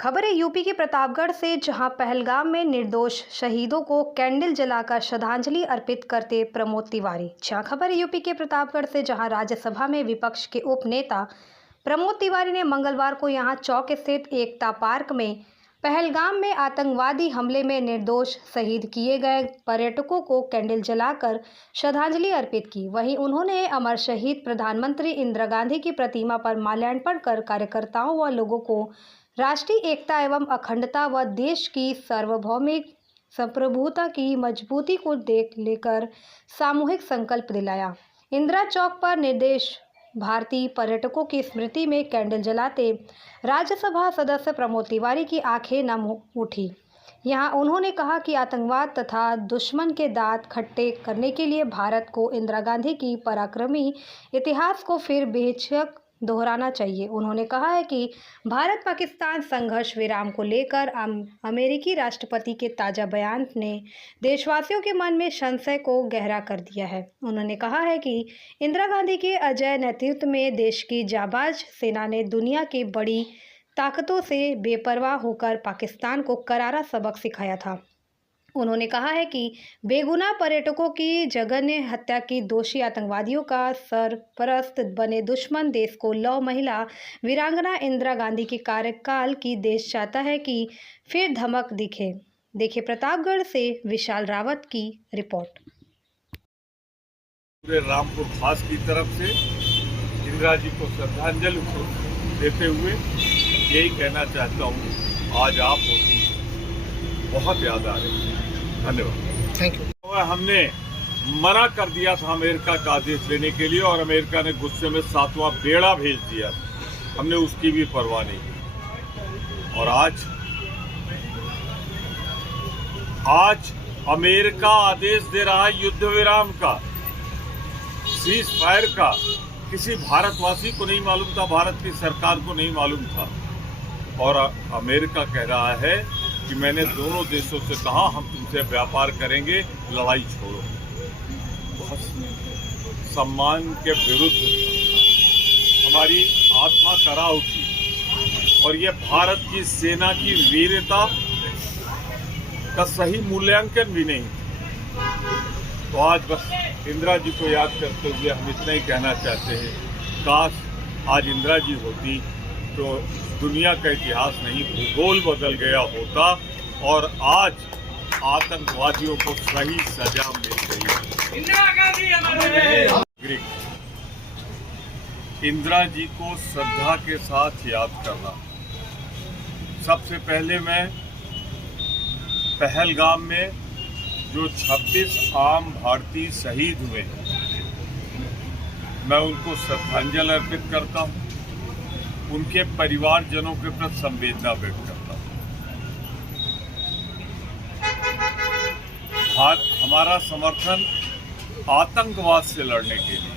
खबर है यूपी के प्रतापगढ़ से, जहां पहलगाम में निर्दोष शहीदों को कैंडल जलाकर श्रद्धांजलि अर्पित करते प्रमोद तिवारी। जहां खबर है यूपी के प्रतापगढ़ से, जहां राज्यसभा में विपक्ष के उप नेता प्रमोद तिवारी ने मंगलवार को यहां चौक स्थित एकता पार्क में पहलगाम में आतंकवादी हमले में निर्दोष शहीद किए गए पर्यटकों को कैंडल जलाकर श्रद्धांजलि अर्पित की। वहीं उन्होंने अमर शहीद प्रधानमंत्री इंदिरा गांधी की प्रतिमा पर माल्यार्पण कर कार्यकर्ताओं व लोगों को राष्ट्रीय एकता एवं अखंडता व देश की सार्वभौमिक संप्रभुता की मजबूती को लेकर सामूहिक संकल्प दिलाया। इंदिरा चौक पर निर्देश भारतीय पर्यटकों की स्मृति में कैंडल जलाते राज्यसभा सदस्य प्रमोद तिवारी की आंखें नम उठी। यहाँ उन्होंने कहा कि आतंकवाद तथा दुश्मन के दांत खट्टे करने के लिए भारत को इंदिरा गांधी की पराक्रमी इतिहास को फिर बेझिझक दोहराना चाहिए। उन्होंने कहा है कि भारत पाकिस्तान संघर्ष विराम को लेकर अमेरिकी राष्ट्रपति के ताज़ा बयान ने देशवासियों के मन में संशय को गहरा कर दिया है। उन्होंने कहा है कि इंदिरा गांधी के अजय नेतृत्व में देश की जाबाज सेना ने दुनिया की बड़ी ताकतों से बेपरवाह होकर पाकिस्तान को करारा सबक सिखाया था। उन्होंने कहा है कि बेगुनाह पर्यटकों की जघन्य हत्या की दोषी आतंकवादियों का सरपरस्त बने दुश्मन देश को लौ महिला वीरांगना इंदिरा गांधी के कार्यकाल की देश चाहता है कि फिर धमक दिखे। देखिए प्रतापगढ़ से विशाल रावत की रिपोर्ट। पूरे रामपुर खास की तरफ से इंदिरा जी को श्रद्धांजलि देते हुए यही कहना चाहता हूँ, आज आप होती बहुत याद आ रही है। धन्यवाद, थैंक यू। हमने मना कर दिया था अमेरिका का आदेश लेने के लिए, और अमेरिका ने गुस्से में 7वां बेड़ा भेज दिया। हमने उसकी भी परवाह नहीं की। और आज अमेरिका आदेश दे रहा है युद्ध विराम का, सीज फायर का। किसी भारतवासी को नहीं मालूम था, भारत की सरकार को नहीं मालूम था। और अमेरिका कह रहा है कि मैंने दोनों देशों से कहा हम तुमसे व्यापार करेंगे, लड़ाई छोड़ो। बहुत सम्मान के विरुद्ध हमारी आत्मा करा उठी, और ये भारत की सेना की वीरता का सही मूल्यांकन भी नहीं। तो आज बस इंदिरा जी को याद करते हुए हम इतना ही कहना चाहते हैं, काश आज इंदिरा जी होती तो दुनिया का इतिहास नहीं, भूगोल बदल गया होता और आज आतंकवादियों को सही सजा मिल गई। इंदिरा जी को श्रद्धा के साथ याद करना। सबसे पहले मैं पहलगाम में जो 26 आम भारतीय शहीद हुए, मैं उनको श्रद्धांजलि अर्पित करता हूँ, उनके परिवारजनों के प्रति संवेदना व्यक्त करता हूँ। हमारा समर्थन आतंकवाद से लड़ने के लिए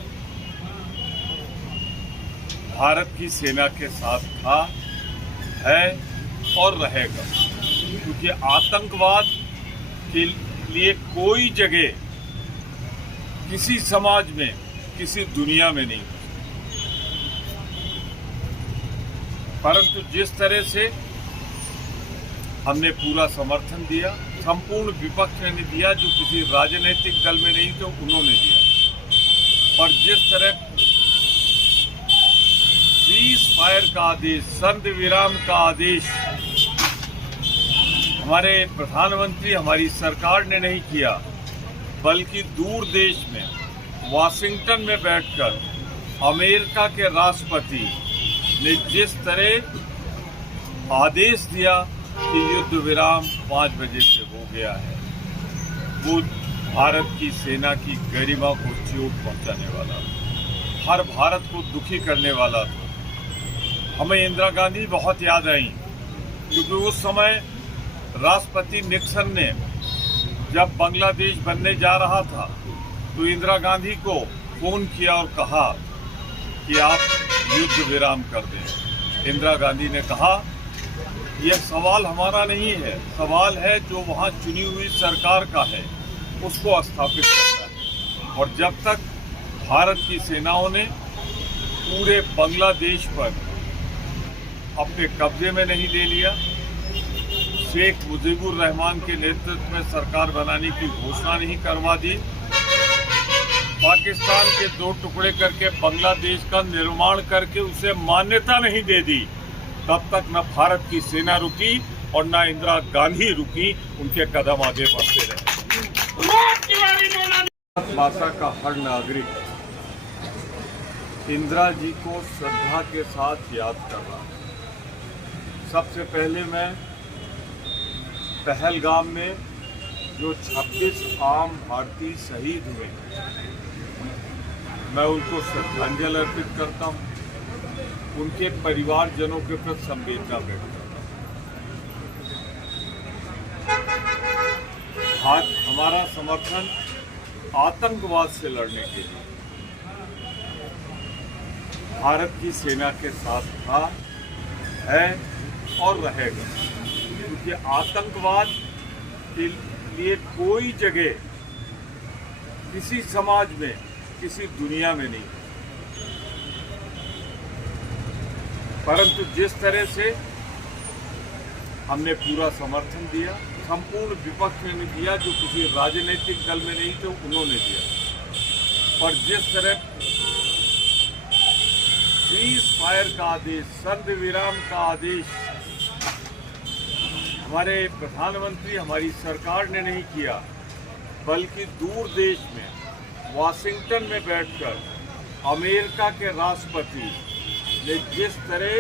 भारत की सेना के साथ था, है और रहेगा, क्योंकि आतंकवाद के लिए कोई जगह किसी समाज में, किसी दुनिया में नहीं। परंतु जिस तरह से हमने पूरा समर्थन दिया, संपूर्ण विपक्ष ने दिया, जो किसी राजनीतिक दल में नहीं थे उन्होंने दिया। और जिस तरह सीज फायर का आदेश, संधि विराम का आदेश हमारे प्रधानमंत्री, हमारी सरकार ने नहीं किया, बल्कि दूर देश में वाशिंगटन में बैठकर अमेरिका के राष्ट्रपति ने जिस तरह आदेश दिया कि युद्ध विराम 5 बजे से हो गया है, वो भारत की सेना की गरिमा को चोट पहुंचाने वाला, हर भारत को दुखी करने वाला था। हमें इंदिरा गांधी बहुत याद आई, क्योंकि उस समय राष्ट्रपति निक्सन ने जब बांग्लादेश बनने जा रहा था तो इंदिरा गांधी को फोन किया और कहा कि आप युद्ध विराम कर दें। इंदिरा गांधी ने कहा, यह सवाल हमारा नहीं है, सवाल है जो वहाँ चुनी हुई सरकार का है, उसको स्थापित करना है। और जब तक भारत की सेनाओं ने पूरे बांग्लादेश पर अपने कब्जे में नहीं ले लिया, शेख मुजीबुर रहमान के नेतृत्व में सरकार बनाने की घोषणा नहीं करवा दी, पाकिस्तान के दो टुकड़े करके बांग्लादेश का निर्माण करके उसे मान्यता नहीं दे दी, तब तक न भारत की सेना रुकी और न इंदिरा गांधी रुकी, उनके कदम आगे बढ़ते रहे। माता का हर नागरिक इंदिरा जी को श्रद्धा के साथ याद कर रहा है। सबसे पहले मैं पहलगाम में जो 26 आम भारतीय शहीद हुए, मैं उनको श्रद्धांजलि अर्पित करता हूं, उनके परिवारजनों के प्रति संवेदना व्यक्त करता हूं। आज हमारा समर्थन आतंकवाद से लड़ने के लिए भारत की सेना के साथ था, है और रहेगा, क्योंकि आतंकवाद के लिए कोई जगह किसी समाज में, किसी दुनिया में नहीं। परंतु जिस तरह से हमने पूरा समर्थन दिया, संपूर्ण विपक्ष ने दिया, जो किसी राजनीतिक दल में नहीं थे उन्होंने दिया, और जिस तरह सीज फायर का आदेश, सर्द विराम का आदेश हमारे प्रधानमंत्री, हमारी सरकार ने नहीं किया, बल्कि दूर देश में वाशिंगटन में बैठकर अमेरिका के राष्ट्रपति ने जिस तरह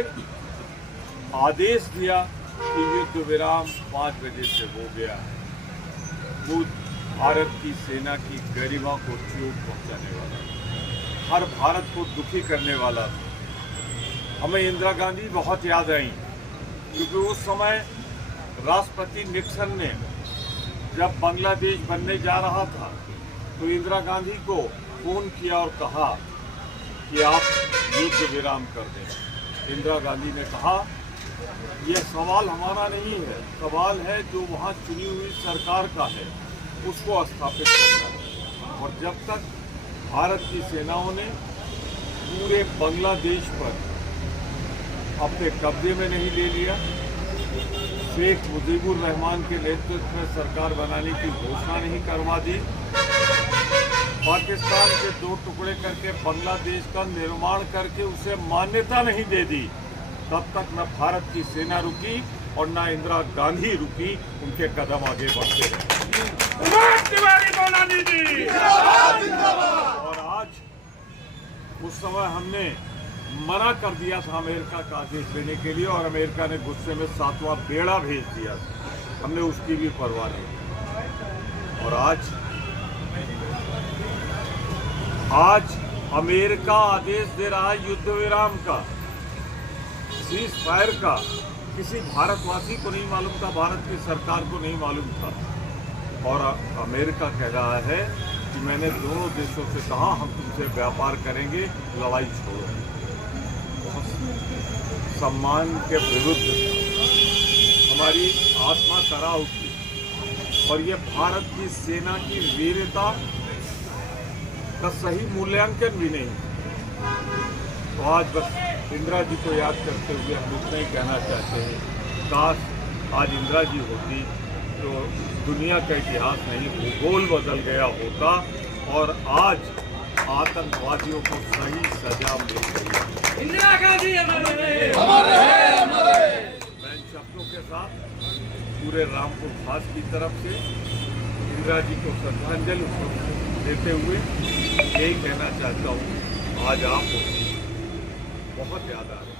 आदेश दिया कि युद्ध विराम 5 बजे से हो गया है, वो भारत की सेना की गरिमा को चोट पहुंचाने वाला, हर भारत को दुखी करने वाला। हमें इंदिरा गांधी बहुत याद आई, क्योंकि उस समय राष्ट्रपति निक्सन ने जब बांग्लादेश बनने जा रहा था तो इंदिरा गांधी को फोन किया और कहा कि आप युद्ध विराम कर दें। इंदिरा गांधी ने कहा, यह सवाल हमारा नहीं है, सवाल है जो वहाँ चुनी हुई सरकार का है, उसको स्थापित करना है। और जब तक भारत की सेनाओं ने पूरे बांग्लादेश पर अपने कब्जे में नहीं ले लिया, शेख मुजीबुर रहमान के नेतृत्व में सरकार बनाने की घोषणा नहीं करवा दी, पाकिस्तान के दो टुकड़े करके बांग्लादेश का निर्माण करके उसे मान्यता नहीं दे दी, तब तक न भारत की सेना रुकी और न इंदिरा गांधी रुकी, उनके कदम आगे बढ़ते रहे। और आज उस समय हमने मना कर दिया था अमेरिका का आदेश देने के लिए, और अमेरिका ने गुस्से में 7वां बेड़ा भेज दिया, हमने उसकी भी परवाह नहीं। और आज अमेरिका आदेश दे रहा है युद्ध विराम का, सीज फायर का। किसी भारतवासी को नहीं मालूम था, भारत की सरकार को नहीं मालूम था, और अमेरिका कह रहा है कि मैंने दोनों देशों से कहा हम तुमसे व्यापार करेंगे, लड़ाई छोड़ो। सम्मान के विरुद्ध हमारी आत्मा करा उठी, और ये भारत की सेना की वीरता का सही मूल्यांकन भी नहीं। तो आज बस इंदिरा जी को याद करते हुए हम इतना ही कहना चाहते हैं, काश आज इंदिरा जी होती तो दुनिया का इतिहास नहीं, भूगोल बदल गया होता, और आज आतंकवादियों को सही सजा मिल गई। इंदिरा गांधी हमारे मैं इन शब्दों के साथ पूरे रामपुर खास की तरफ से इंदिरा जी को श्रद्धांजलि देते हुए यही कहना चाहता हूँ, आज आप बहुत याद आ रहे हैं।